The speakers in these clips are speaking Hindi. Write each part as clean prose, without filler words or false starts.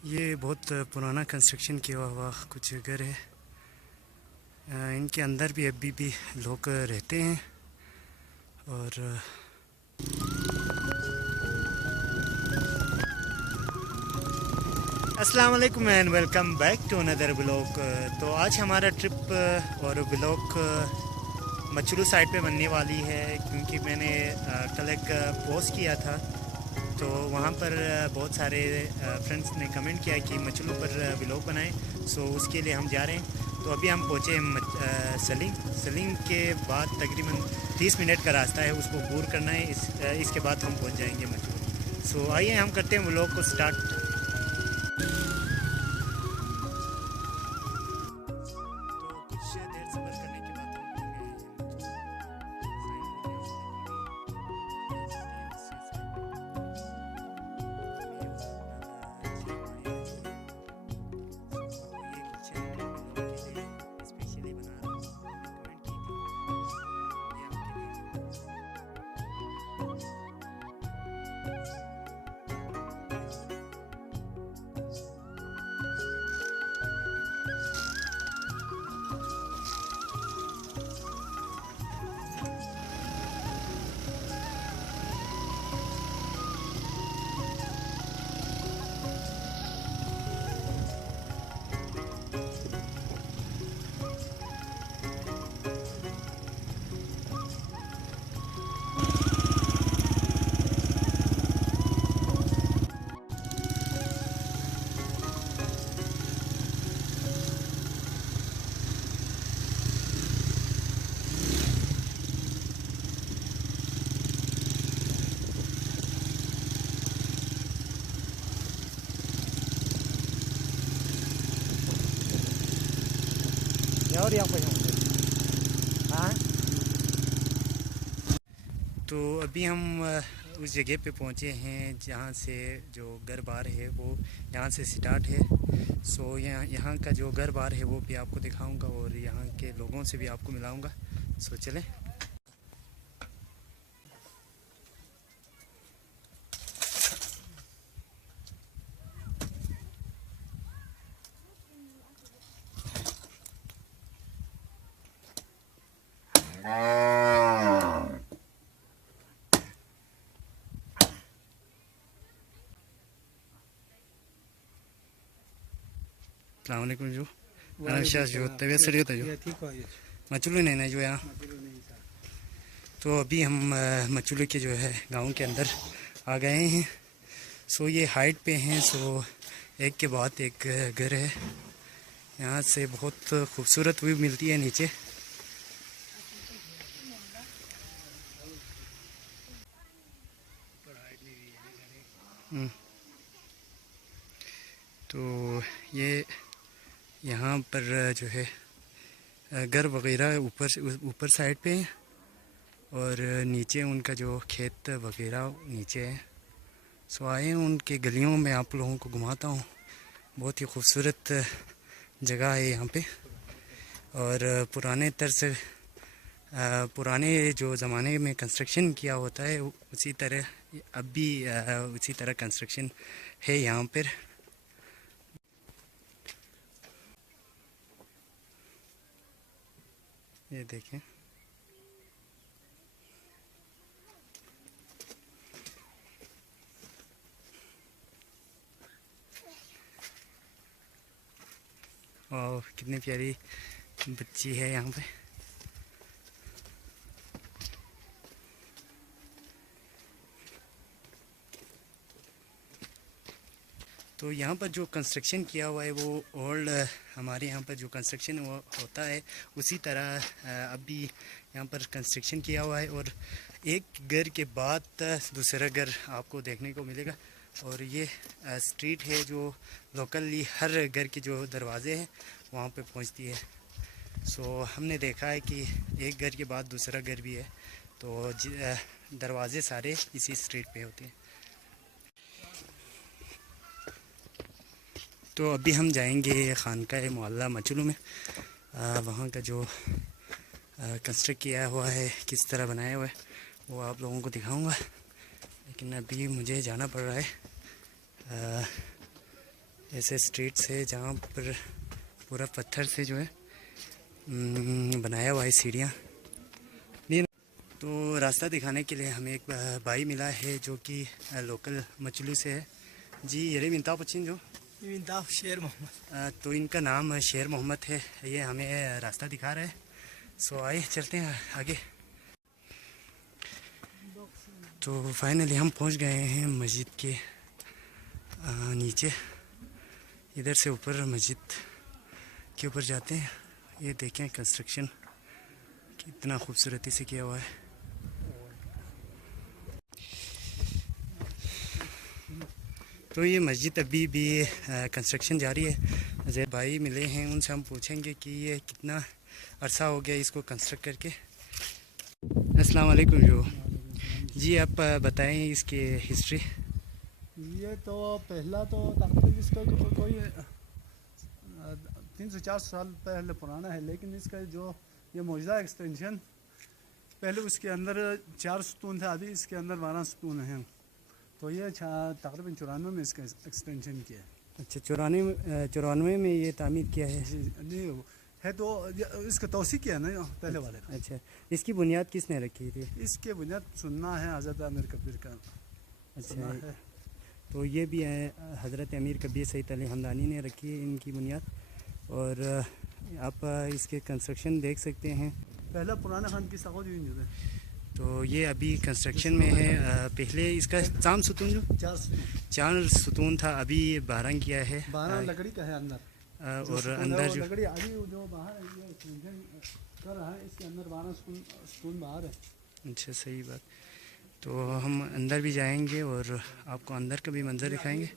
ये बहुत पुराना कंस्ट्रक्शन किया हुआ कुछ घर है। इनके अंदर भी अभी भी लोग रहते हैं। और अस्सलाम वालेकुम and welcome back to another blog. तो आज हमारा ट्रिप और ब्लॉग मचलू साइड पे बनने वाली है, क्योंकि मैंने कल एक पोस्ट किया था। तो वहाँ पर बहुत सारे फ्रेंड्स ने कमेंट किया कि मचलू पर ब्लॉग बनाएं। सो उसके लिए हम जा रहे हैं। तो अभी हम पहुँचे सलिंग के बाद तकरीबन 30 मिनट का रास्ता है, उसको पूर करना है। इसके बाद हम पहुँच जाएंगे मचलू। सो आइए हम करते हैं ब्लॉग को स्टार्ट। तो कुछ देर सफ़र करने के बाद हम पहुंच गए हैं स्पेशली बना रहा हूँ। कमेंट की थी ये आपके लिए। और यहाँ पर हाँ। तो अभी हम उस जगह पे पहुँचे हैं जहाँ से जो घर बार है वो यहाँ से स्टार्ट है। सो यहाँ का जो घर बार है वो भी आपको दिखाऊंगा और यहाँ के लोगों से भी आपको मिलाऊंगा। सो चलें। अस्सलाम वालेकुम जो अनशास जो तबीयत सही होता जो मचलू नहीं ना जो यहाँ। तो अभी हम मचलू के जो है गांव के अंदर आ गए हैं। सो ये हाइट पे हैं। सो एक के बाद एक घर है। यहाँ से बहुत खूबसूरत व्यू मिलती है नीचे। तो ये यहाँ पर जो है घर वगैरह ऊपर साइड पे है और नीचे उनका जो खेत वगैरह नीचे है। सो आए उनके गलियों में आप लोगों को घुमाता हूँ। बहुत ही खूबसूरत जगह है यहाँ पे। और पुराने जो ज़माने में कंस्ट्रक्शन किया होता है उसी तरह अब भी उसी तरह कंस्ट्रक्शन है यहाँ पर। ये देखें। और कितनी प्यारी बच्ची है यहाँ पे। तो यहाँ पर जो कंस्ट्रक्शन किया हुआ है वो ओल्ड हमारे यहाँ पर जो कंस्ट्रक्शन होता है उसी तरह अभी यहाँ पर कंस्ट्रक्शन किया हुआ है। और एक घर के बाद दूसरा घर आपको देखने को मिलेगा। और ये स्ट्रीट है जो लोकली हर घर के जो दरवाजे हैं वहाँ पे पहुँचती है। सो हमने देखा है कि एक घर के बाद दूसरा घर भी है। तो दरवाजे सारे इसी स्ट्रीट पे होते हैं। तो अभी हम जाएंगे खानका मोहल्ला मचलू में। वहाँ का जो कंस्ट्रक्ट किया हुआ है, किस तरह बनाया हुआ है, वो आप लोगों को दिखाऊंगा। लेकिन अभी मुझे जाना पड़ रहा है। ऐसे स्ट्रीट्स है जहाँ पर पूरा पत्थर से जो है बनाया हुआ है सीढ़ियाँ। तो रास्ता दिखाने के लिए हमें एक भाई मिला है जो कि लोकल मचलू से है जी। ये मिनता पचिन जो शेर मोहम्मद। तो इनका नाम शेर मोहम्मद है। ये हमें रास्ता दिखा रहे हैं। सो आइए चलते हैं आगे। तो फाइनली हम पहुंच गए हैं मस्जिद के नीचे। इधर से ऊपर मस्जिद के ऊपर जाते हैं। ये देखें कंस्ट्रक्शन कितना खूबसूरती से किया हुआ है। तो ये मस्जिद अभी भी कंस्ट्रक्शन जारी है। जैद भाई मिले हैं, उनसे हम पूछेंगे कि ये कितना अरसा हो गया इसको कंस्ट्रक्ट करके। अस्सलाम वालेकुम जी, आप बताएं इसकी हिस्ट्री। ये तो पहला तो तकरीबन इसका कोई 3 से 4 साल पहले पुराना है, लेकिन इसका जो ये मौजूदा एक्सटेंशन, पहले उसके अंदर 4 सतून थे, अभी इसके अंदर 12 सतून हैं। तो ये तकरीबन 94 में इसका एक्सटेंशन किया है। अच्छा, 94 में ये तामीर किया है? नहीं है तो इसका तोसी किया ना पहले वाले का। अच्छा, इसकी बुनियाद किसने रखी थी? इसके बुनियाद सुनना है हज़रत अमीर कबीर का। अच्छा है। तो ये भी है हज़रत अमीर कबीर सईद अली हमदानी ने रखी है इनकी बुनियाद। और आप इसके कंस्ट्रक्शन देख सकते हैं। पहला पुराना खान की सकों जो है, तो ये अभी कंस्ट्रक्शन में है। पहले इसका चाम सुतून जो 4 सतून था, अभी 12 किया है। 12 लकड़ी का है अंदर। और अंदर जो लकड़ी अभी जो बाहर है ये कर रहा है, इसके अंदर 12 सतून बाहर है। अच्छा, सही बात। तो हम अंदर भी जाएंगे और आपको अंदर का भी मंजर दिखाएंगे।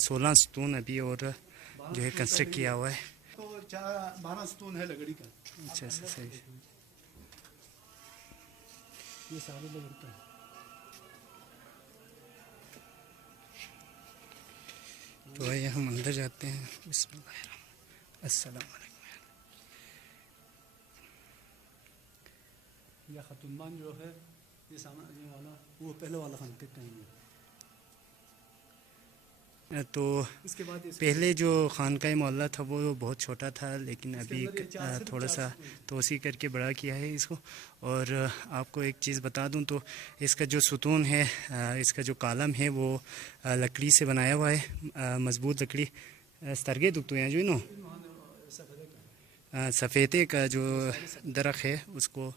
16 सतून अभी और जो है कंस्ट्रक्ट किया हुआ है। तो 12 सतून है लकड़ी का। अच्छा, सही। ये सारे लकड़ी का है। तो आइए हम अंदर जाते हैं। बिस्मिल्लाह। अस्सलाम वालेकुम। यह खतुनबान जो है, ये वाला वो पहले वाला खान के टाइम में। तो इसके बाद पहले जो खानकाह मोहल्ला था वो बहुत छोटा था, लेकिन अभी थोड़ा सा तोसी करके बड़ा किया है इसको। और आपको एक चीज़ बता दूं तो इसका जो सुतून है, इसका जो कालम है वो लकड़ी से बनाया हुआ है, मजबूत लकड़ी। स्तरगे दुखते हैं जो नो सफ़ेदे का जो दरख्त है उसको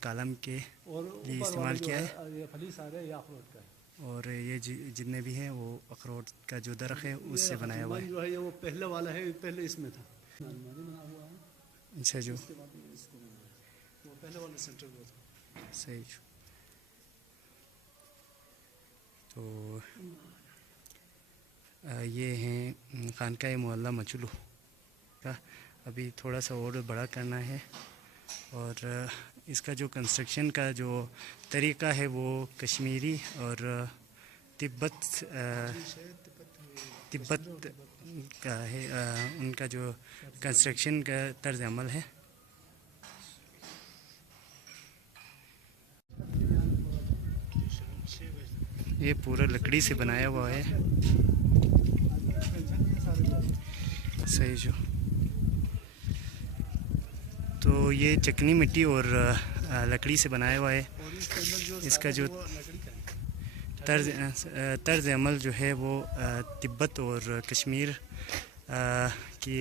कालम के लिए इस्तेमाल किया है। और ये जितने भी हैं वो अखरोट का जो दरख्त है उससे बनाया हुआ है। जो है ये वो पहले वाला है, पहले इसमें था। अच्छा, जो वो पहले वाला सेंटर वो था। सही। तो ये हैं खानकाह मोहल्ला मचलू का। अभी थोड़ा सा और बड़ा करना है। और इसका जो कंस्ट्रक्शन का जो तरीका है वो कश्मीरी और तिब्बत का है। उनका जो कंस्ट्रक्शन का तर्ज अमल है। ये पूरा लकड़ी से बनाया हुआ है। सही जो। तो ये चिकनी मिट्टी और लकड़ी से बनाया हुआ है। इसका जो तर्ज अमल जो है वो तिब्बत और कश्मीर की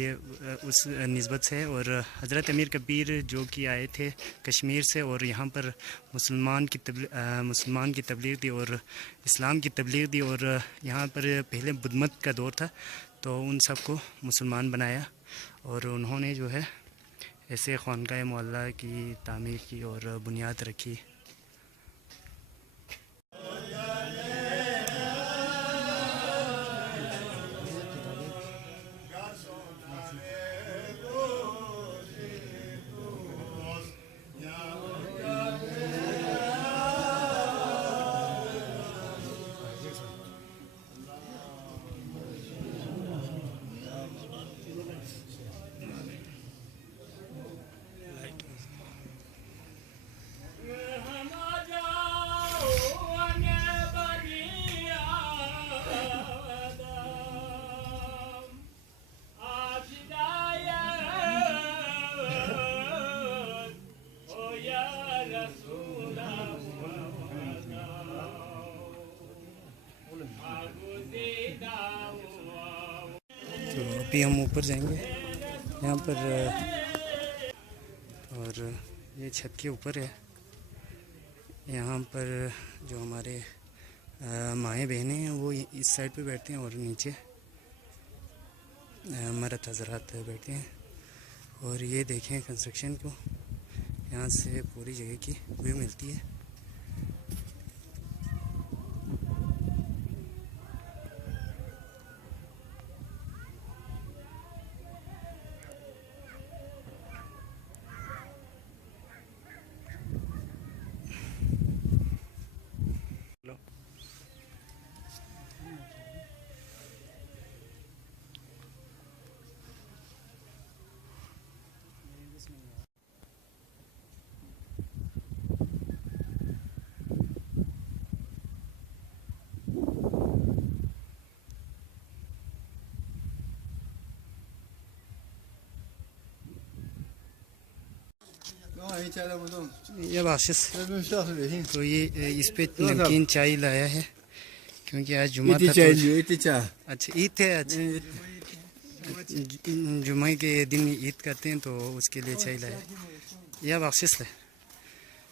उस निस्बत से है। और हज़रत अमीर कबीर जो कि आए थे कश्मीर से और यहाँ पर मुसलमान की तबलीग दी और इस्लाम की तबलीग दी। और यहाँ पर पहले बुद्ध मत का दौर था, तो उन सबको मुसलमान बनाया और उन्होंने जो है ऐसे खानकाह मोहल्ला की तामीर की और बुनियाद रखी। तो अभी हम ऊपर जाएंगे यहाँ पर, और ये छत के ऊपर है। यहाँ पर जो हमारे माएँ बहनें हैं वो इस साइड पे बैठते हैं और नीचे मर्द हज़रात बैठते हैं। और ये देखें कंस्ट्रक्शन को, यहाँ से पूरी जगह की व्यू मिलती है। ये बाशिश, तो ये इस पे नमकीन चाय लाया है क्योंकि आज जुमा था। अच्छा ईद है आज, जुमा के दिन ईद करते हैं तो उसके लिए चाय लाया। यह बाशिश है।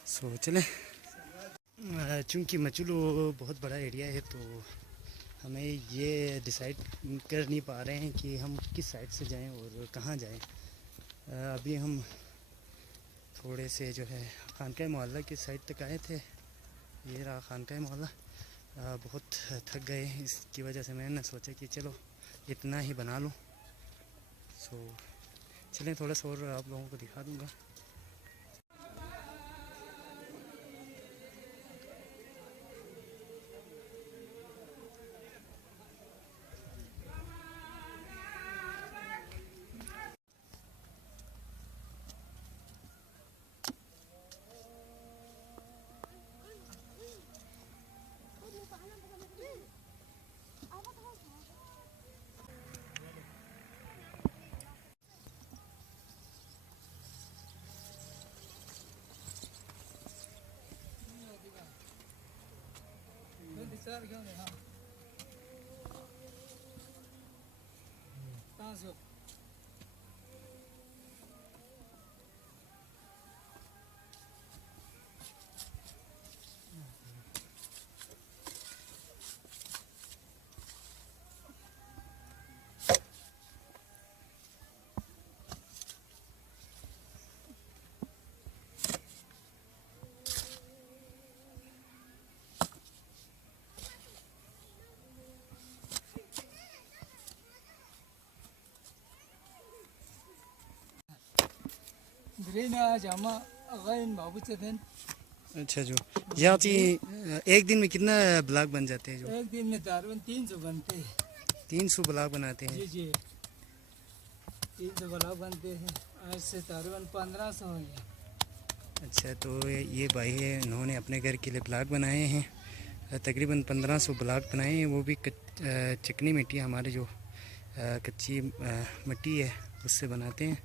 सो चले, चूँकि मचलू बहुत बड़ा एरिया है तो हमें ये डिसाइड कर नहीं पा रहे हैं कि हम किस साइड से जाएं और कहाँ जाएं। अभी हम थोड़े से जो है खानका मोहल्ला की साइड तक आए थे। ये रहा खानका मोहल्ला। बहुत थक गए, इसकी वजह से मैंने सोचा कि चलो इतना ही बना लूँ। सो चलें, थोड़ा सा और आप लोगों को दिखा दूँगा। अच्छा, जो यहाँ एक दिन में कितना ब्लॉग बन जाते हैं? जो एक दिन में तकरीबन 300 बनते हैं। 300 ब्लॉग बनाते हैं? जी जी, 300 ब्लॉग बनते हैं। आज से तकरीबन 1500 हो गया। अच्छा, तो ये भाई है, इन्होंने अपने घर के लिए ब्लॉग बनाए हैं। तकरीबन 1500 ब्लॉग बनाए हैं, वो भी चिकनी मिट्टी, हमारे जो कच्ची मिट्टी है उससे बनाते हैं।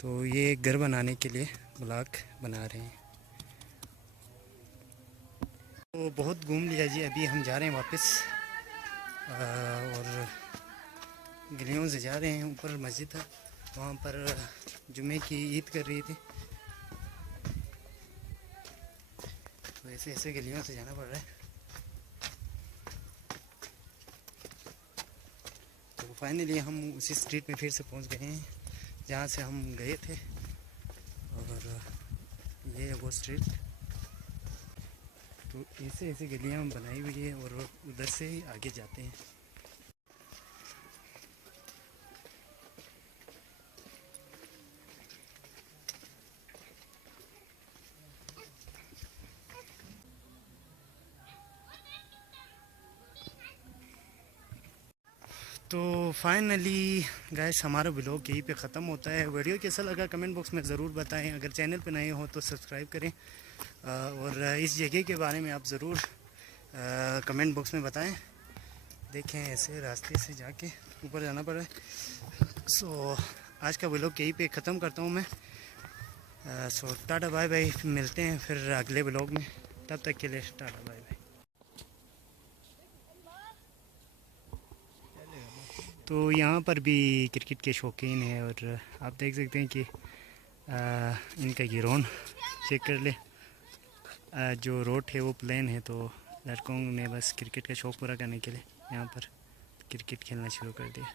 तो ये घर बनाने के लिए ब्लॉक बना रहे हैं। तो बहुत घूम लिया जी, अभी हम जा रहे हैं वापस, और गलियों से जा रहे हैं। ऊपर मस्जिद था, वहाँ पर जुमे की ईद कर रही थी, तो ऐसे ऐसे गलियों से जाना पड़ रहा है। तो फाइनली हम उसी स्ट्रीट में फिर से पहुँच गए हैं जहाँ से हम गए थे, और ये है वो स्ट्रीट। तो ऐसे ऐसे गलियाँ बनाई हुई है और उधर से ही आगे जाते हैं। तो फाइनली गाइस, हमारा व्लॉग यहीं पे ख़त्म होता है। वीडियो कैसा लगा कमेंट बॉक्स में ज़रूर बताएं। अगर चैनल पे नए हो तो सब्सक्राइब करें, और इस जगह के बारे में आप ज़रूर कमेंट बॉक्स में बताएं। देखें, ऐसे रास्ते से जाके ऊपर जाना पड़ा है। सो आज का व्लॉग यहीं पे ख़त्म करता हूँ मैं। सो टाटा बाय बाय, मिलते हैं फिर अगले ब्लॉग में, तब तक के लिए टाटा बाय बाय। तो यहाँ पर भी क्रिकेट के शौकीन हैं और आप देख सकते हैं कि इनका गिरोन चेक कर ले। जो रोड है वो प्लेन है, तो लड़कों ने बस क्रिकेट का शौक़ पूरा करने के लिए यहाँ पर क्रिकेट खेलना शुरू कर दिया।